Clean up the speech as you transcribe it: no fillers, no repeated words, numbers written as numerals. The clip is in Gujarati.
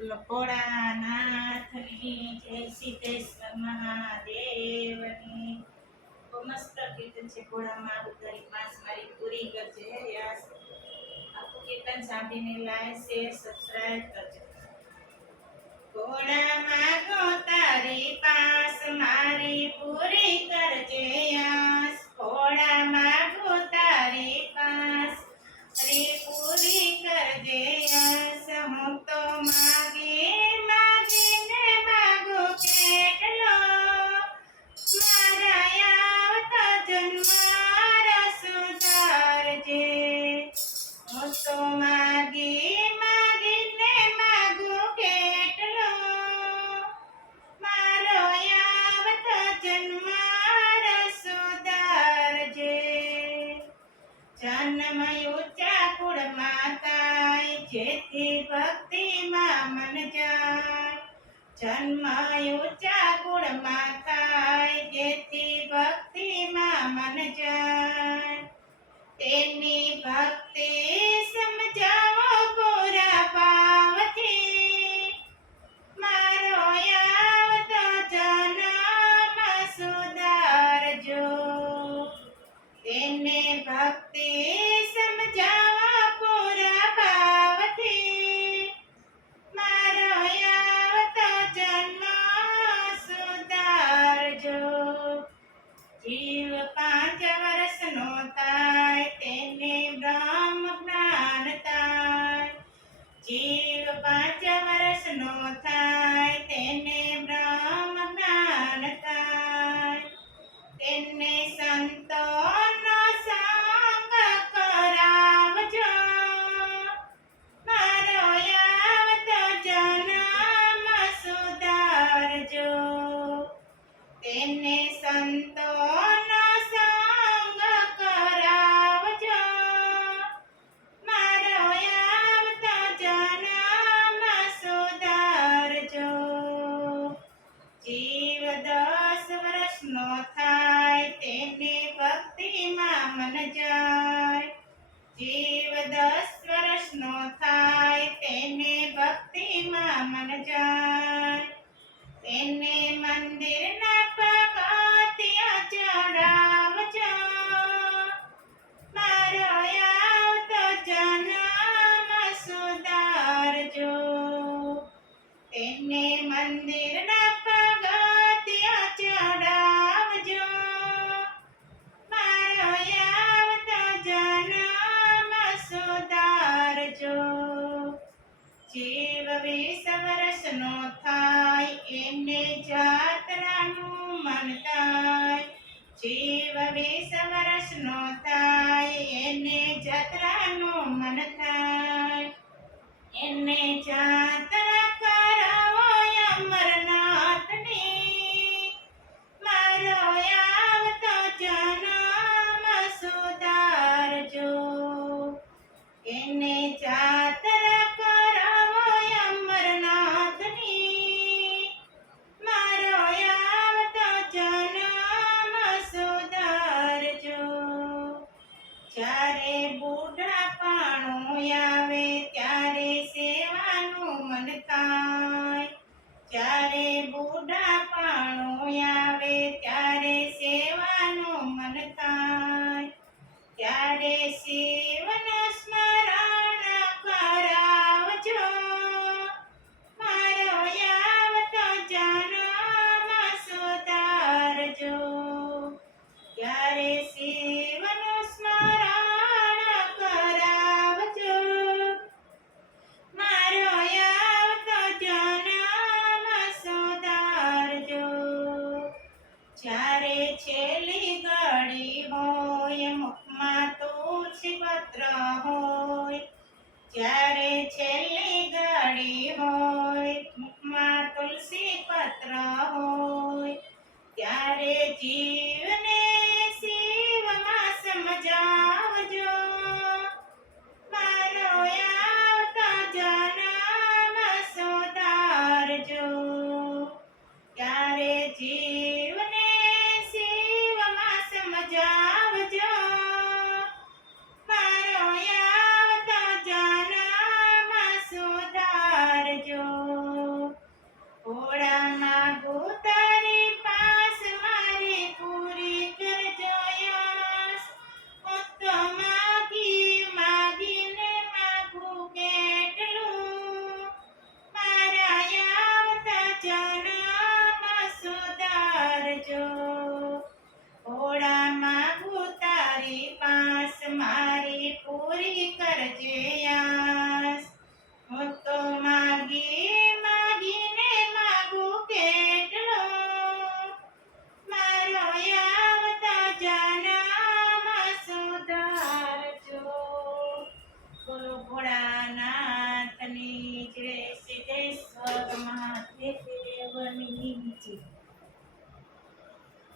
બોલો ભોળાનાથની જય સિદ્ધેશ્વર મહાદેવની મસ્ત કીર્તન છે. ભોળા મારું તારી પાસ મારી પૂરી કરજે. યસ આખું કીર્તન સાંભળીને લાઈક શેર સબસ્ક્રાઇબ કરજો. ભોળા માગો તારી પાસ મારી પૂરી કરજે. યસ ભોળા માગો તારી પાસ મારી પૂરી કરજે. યસ હું તો માગીને માગો કેટલો મારા આવતા જન્મ સુધારજે. હું તો માગીને માગો કેટલો મારો આવતો જન્મ સુધારજે. જન્મ ઊંચા કુળમાં થાય જેથી ભક્તિમાં મન જાય. જન્મ ઊંચા કુળમાં થાય જેથી ભક્તિમાં મન જાય. તેની ભક્તિ સમજાવો પૂરા ભાવથી મારો આવતો જન્મ સુધારજો. તેને ભક્તિ સમજાવો પૂરા ભાવથી મારો આવતો જન્મ સુધારજો. જીવ 5 વર્ષનો થાય તેને બ્રહ્મ જ્ઞાન થાય. જીવ 5 વર્ષનો થાય તેને બ્રહ્મ જ્ઞાન થાય. તેને સંતોનો સંગ કરાવજો મારો આવતો જન્મ સુધારજો. તેને સંતોનો સંગ કરાવજો મારો આવતો જન્મ સુધારજો. જીવ 10 વર્ષનો થાય તેને ભક્તિમાં મન જાય. જીવ 10 વર્ષનો થાય તેને ભક્તિમાં મન જાય. તેને મંદિરના પગથિયાં ચડાવજો મારો આવતો જન્મ સુધારજો. તેને મંદિરના પગથિયાં ચડાવજો મારો આવતો જન્મ સુધારજો. જીવ 20 વર્ષનો થાય એને જાત્રાનું મન થાય. જીવ 20 વર્ષનો થાય એને જાત્રાનું મન થાય. એને જાત્રા કરાવો અમરનાથની મારો આવતો જન્મ સુધારજો. એને જાત્રા કરાવો અમરનાથની મારો આવતો જન્મ સુધારજો. જ્યારે બુઢાપણું આવે ત્યારે સેવાનું મન થાય. જ્યારે બુઢાપણું આવે ત્યારે સેવાનું મન થાય. ત્યારે શિવનું સ્મરણ કરાવજો મારો આવતો જન્મ સુધારજો. ત્યારે શિવનું સ્મરણ કરાવજો મારો આવતો જન્મ સુધારજો. જ્યારે છેલ્લી ઘડી હોય મુખમાં તુલસી પત્ર હોય. જ્યારે છેલ્લી ઘડી હોય મુખમાં તુલસી પત્ર હોય.